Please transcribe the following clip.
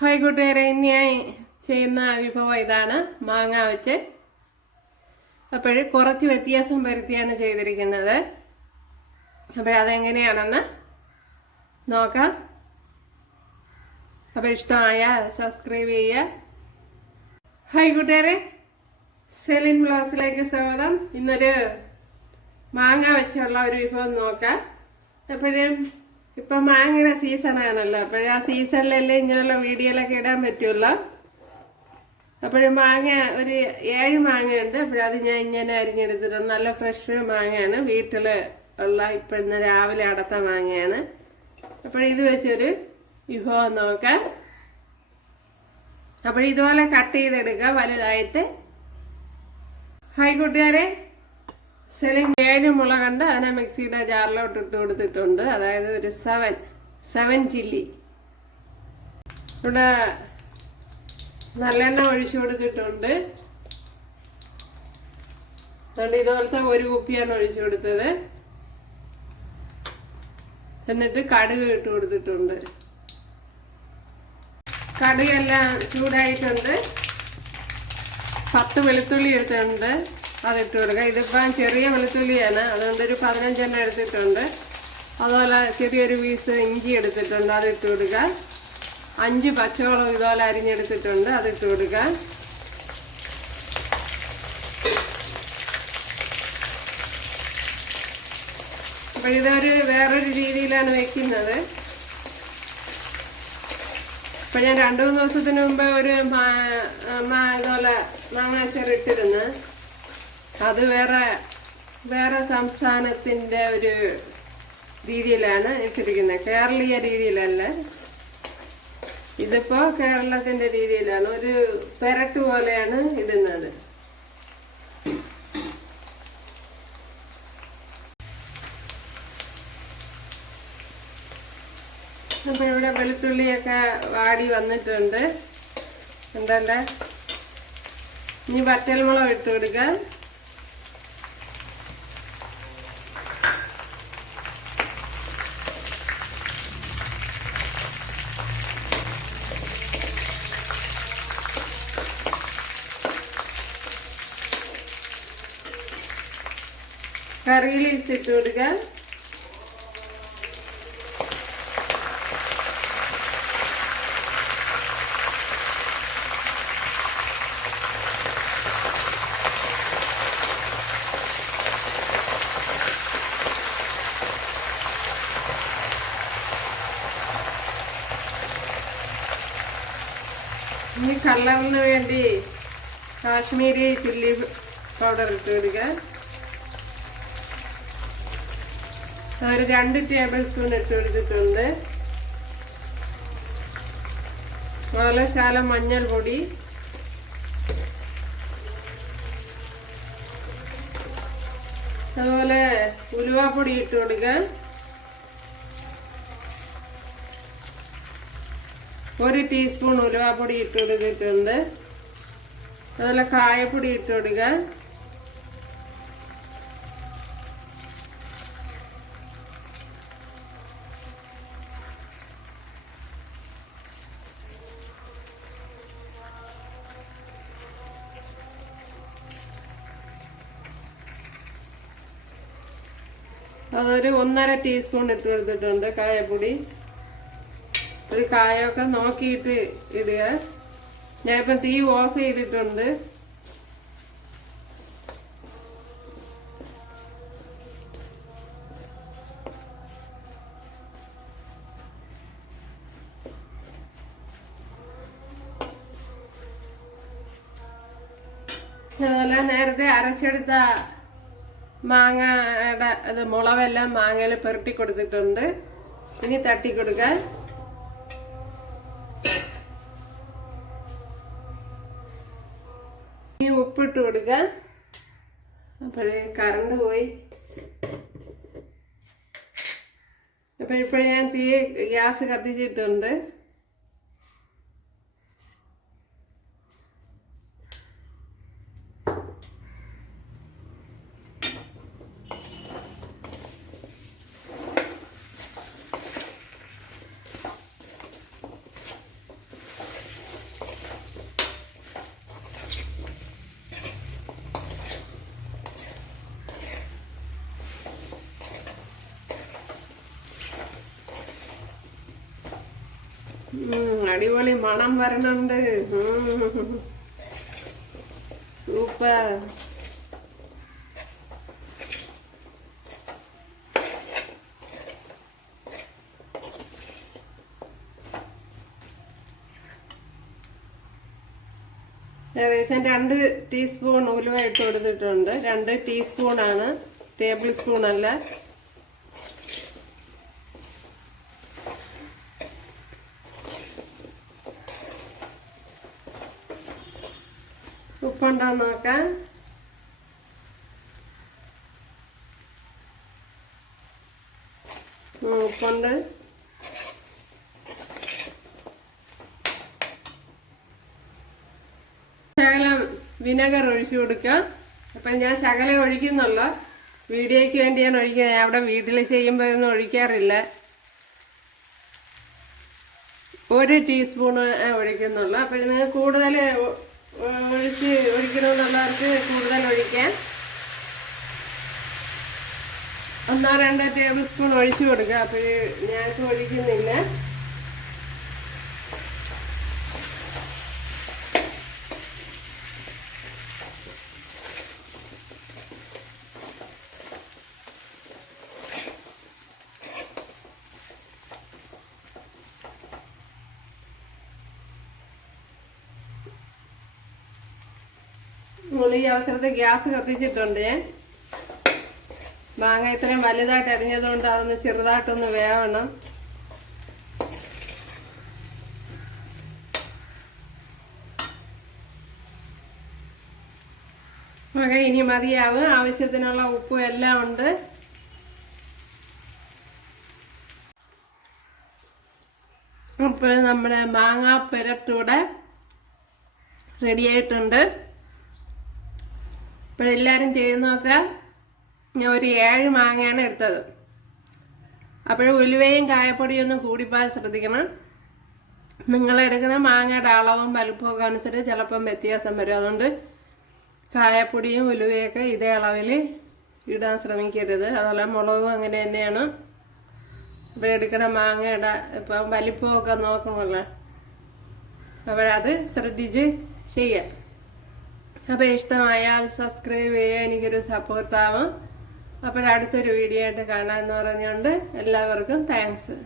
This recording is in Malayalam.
ഹായ് കൂട്ടുകാരെ ഞാൻ ചെയ്യുന്ന വിഭവം ഇതാണ് മാങ്ങ വെച്ച്. അപ്പോൾ കുറച്ച് വ്യത്യാസം വരുത്തിയാണ് ചെയ്തിരിക്കുന്നത്. അപ്പോൾ അതെങ്ങനെയാണെന്ന് നോക്കാം. അപ്പോൾ ഇഷ്ടമായ സബ്സ്ക്രൈബ് ചെയ്യുക. ഹായ് കൂട്ടുകാരെ സെലിൻ ബ്ലോസിലേക്ക് സ്വാഗതം. ഇന്നൊരു മാങ്ങ വെച്ചുള്ള ഒരു വിഭവം നോക്കാം. എപ്പോഴും ഇപ്പം മാങ്ങയുടെ സീസണാണല്ലോ അപ്പോഴും ആ സീസണിലല്ലേ ഇങ്ങനെയുള്ള വീഡിയോയിലൊക്കെ ഇടാൻ പറ്റുമല്ലോ അപ്പോഴും മാങ്ങ ഒരു ഏഴ് മാങ്ങ മാങ്ങയുണ്ട് അപ്പോഴത് ഞാൻ ഇങ്ങനെ അരിഞ്ഞെടുത്തിട്ടുണ്ട്. നല്ല ഫ്രഷ് മാങ്ങയാണ്. വീട്ടിൽ ഉള്ള ഇപ്പം ഇന്ന് രാവിലെ അടത്ത മാങ്ങയാണ്. അപ്പോൾ ഇത് വെച്ചൊരു വിഭവം നോക്കാം. അപ്പോൾ ഇതുപോലെ കട്ട് ചെയ്തെടുക്കുക വലുതായിട്ട്. ഹായ് കൂട്ടുകാരെ. സെലിം ഏഴ് മുളകുണ്ട് അതിനെ മിക്സിയുടെ ജാറിലോട്ട് ഇട്ട് കൊടുത്തിട്ടുണ്ട്. അതായത് ഒരു സെവൻ സെവൻ ചില്ലി ഇവിടെ നല്ലെണ്ണ ഒഴിച്ചു കൊടുത്തിട്ടുണ്ട്. അതുകൊണ്ട് ഇതുപോലത്തെ ഒരു കുപ്പിയാണ് ഒഴിച്ചു കൊടുത്തത്. എന്നിട്ട് കടുക് ഇട്ട് കൊടുത്തിട്ടുണ്ട്. കടുകെല്ലാം ചൂടായിട്ടുണ്ട്. പത്ത് വെളുത്തുള്ളി എടുത്തിട്ടുണ്ട്. അതിട്ട് കൊടുക്കുക. ഇതിപ്പം ചെറിയ വെളുത്തുള്ളിയാണ്. അതുകൊണ്ട് ഒരു പതിനഞ്ചെണ്ണം എടുത്തിട്ടുണ്ട്. അതുപോലെ ചെറിയൊരു പീസ് ഇഞ്ചി എടുത്തിട്ടുണ്ട്. അതിട്ട് കൊടുക്കുക. അഞ്ച് പച്ചമുളക് ഇതുപോലെ അരിഞ്ഞെടുത്തിട്ടുണ്ട്. അതിട്ട് കൊടുക്കുക. അപ്പോൾ ഇതൊരു വേറൊരു രീതിയിലാണ് വെക്കുന്നത്. അപ്പോൾ ഞാൻ രണ്ടു മൂന്ന് ദിവസത്തിന് മുമ്പ് ഒരു മാ- ഇതുപോലെ മാങ്ങാച്ചാർ ഇട്ടിരുന്നു. അത് വേറെ വേറെ സംസ്ഥാനത്തിന്റെ ഒരു രീതിയിലാണ് ഇട്ടിരിക്കുന്നത് കേരളീയ രീതിയിലല്ല. ഇതിപ്പോൾ കേരളത്തിന്റെ രീതിയിലാണ്. ഒരു പെരട്ട് പോലെയാണ് ഇടുന്നത്. അപ്പോൾ ഇവിടെ വെളുത്തുള്ളിയൊക്കെ വാടി വന്നിട്ടുണ്ട്. ഉണ്ടല്ലേ ഇനി വറ്റൽമുളക് ഇട്ട് കൊടുക്കാം. കറി ഇട്ടിട്ട് കൊടുക്ക. ഇനി കളറിന് വേണ്ടി കാശ്മീരി ചില്ലി പൗഡർ ഇട്ട് കൊടുക്കുക ഒരു രണ്ട് ടേബിൾ സ്പൂൺ ഇട്ട് കൊടുത്തിട്ടുണ്ട്. അതുപോലെ മഞ്ഞൾപൊടി മഞ്ഞൾ പൊടി. അതുപോലെ ഉലുവാപ്പൊടി ഇട്ട് കൊടുക്കുക. ഒരു ടീസ്പൂൺ ഉലുവാപ്പൊടി ഇട്ട് കൊടുത്തിട്ടുണ്ട്. അതുപോലെ കായപ്പൊടി ഇട്ട് കൊടുക്കുക. അതൊരു ഒന്നര ടീസ്പൂൺ ഇട്ട് കൊടുത്തിട്ടുണ്ട് കായപ്പൊടി. ഒരു കായൊക്കെ നോക്കിയിട്ട് ഇടുക. ഞാനിപ്പം തീ ഓഫ് ചെയ്തിട്ടുണ്ട്. അതുപോലെ നേരത്തെ അരച്ചെടുത്ത മാങ്ങയുടെ അത് മുളവെല്ലാം മാങ്ങയിൽ പെരട്ടി കൊടുത്തിട്ടുണ്ട്. ഇനി തട്ടി കൊടുക്കാൻ. ഇനി ഉപ്പിട്ട് കൊടുക്കുക അപ്പോഴേ കറണ്ട് പോയി. അപ്പോൾ ഇപ്പോഴേ ഞാൻ തീ ഗ്യാസ് കത്തിച്ചിട്ടുണ്ട്. അടിപൊളി മണം വരണുണ്ട് സൂപ്പർ. ഏകദേശം രണ്ട് ടീസ്പൂൺ ഉലുവ ഇട്ട് കൊടുത്തിട്ടുണ്ട്. രണ്ട് ടീസ്പൂണാണ് ടേബിൾ സ്പൂൺ അല്ല. ഉപ്പുണ്ടോ നോക്കാം ഉപ്പുണ്ട് ശകലം വിനെഗർ ഒഴിച്ചു കൊടുക്കാം അപ്പം ഞാൻ ശകലം ഒഴിക്കുന്നുള്ളൂ. വീഡിയോയ്ക്ക് വേണ്ടി ഞാൻ ഒഴിക്കുക. ഞാൻ അവിടെ വീട്ടിൽ ചെയ്യുമ്പോൾ ഒന്നും ഒഴിക്കാറില്ല. ഒരു ടീസ്പൂൺ ഒഴിക്കുന്നുള്ളൂ. അപ്പോൾ നിങ്ങൾ കൂടുതൽ ഒഴിച്ച് ഒഴിക്കണമെന്നുള്ളവർക്ക് കൂടുതൽ ഒഴിക്കാം. ഒന്നോ രണ്ടോ ടേബിൾ സ്പൂൺ ഒഴിച്ചു കൊടുക്കുക അപ്പോൾ ഞങ്ങൾക്ക് ഒഴിക്കുന്നില്ല. നമ്മൾ ഈ അവസരത്തിൽ ഗ്യാസ് കത്തിച്ചിട്ടുണ്ട്. മാങ്ങ ഇത്രയും വലുതായിട്ട് അരിഞ്ഞതുകൊണ്ട് അതൊന്ന് ചെറുതായിട്ടൊന്ന് വേവണം. ഓക്കെ ഇനി മതിയാവും. ആവശ്യത്തിനുള്ള ഉപ്പും എല്ലാം ഉണ്ട്. അപ്പോൾ നമ്മുടെ മാങ്ങാ പുരട്ടൂടെ റെഡി എല്ലാവരും ചെയ്ത് നോക്കുക ഞാൻ ഒരു ഏഴ് മാങ്ങയാണ് എടുത്തത്. അപ്പോൾ ഉലുവയും കായപ്പൊടിയും ഒന്നും കൂടിപ്പോകാൻ ശ്രദ്ധിക്കണം. നിങ്ങൾ എടുക്കണ മാങ്ങയുടെ അളവും വലുപ്പമൊക്കെ അനുസരിച്ച് ചിലപ്പം വ്യത്യാസം വരും. അതുകൊണ്ട് കായപ്പൊടിയും ഉലുവയൊക്കെ ഇതേ അളവിൽ ഇടാൻ ശ്രമിക്കരുത്. അതുപോലെ മുളകും അങ്ങനെ തന്നെയാണ്. ഇപ്പോൾ എടുക്കണ മാങ്ങയുടെ ഇപ്പം വലിപ്പമൊക്കെ നോക്കണമല്ലോ അപ്പോഴത് ശ്രദ്ധിച്ച് ചെയ്യാം അപ്പോൾ ഇഷ്ടമായാൽ സബ്സ്ക്രൈബ് ചെയ്യുക എനിക്കൊരു സപ്പോർട്ടാവും അപ്പോൾ അടുത്തൊരു വീഡിയോ ആയിട്ട് കാണാമെന്ന് പറഞ്ഞുകൊണ്ട് എല്ലാവർക്കും താങ്ക്സ്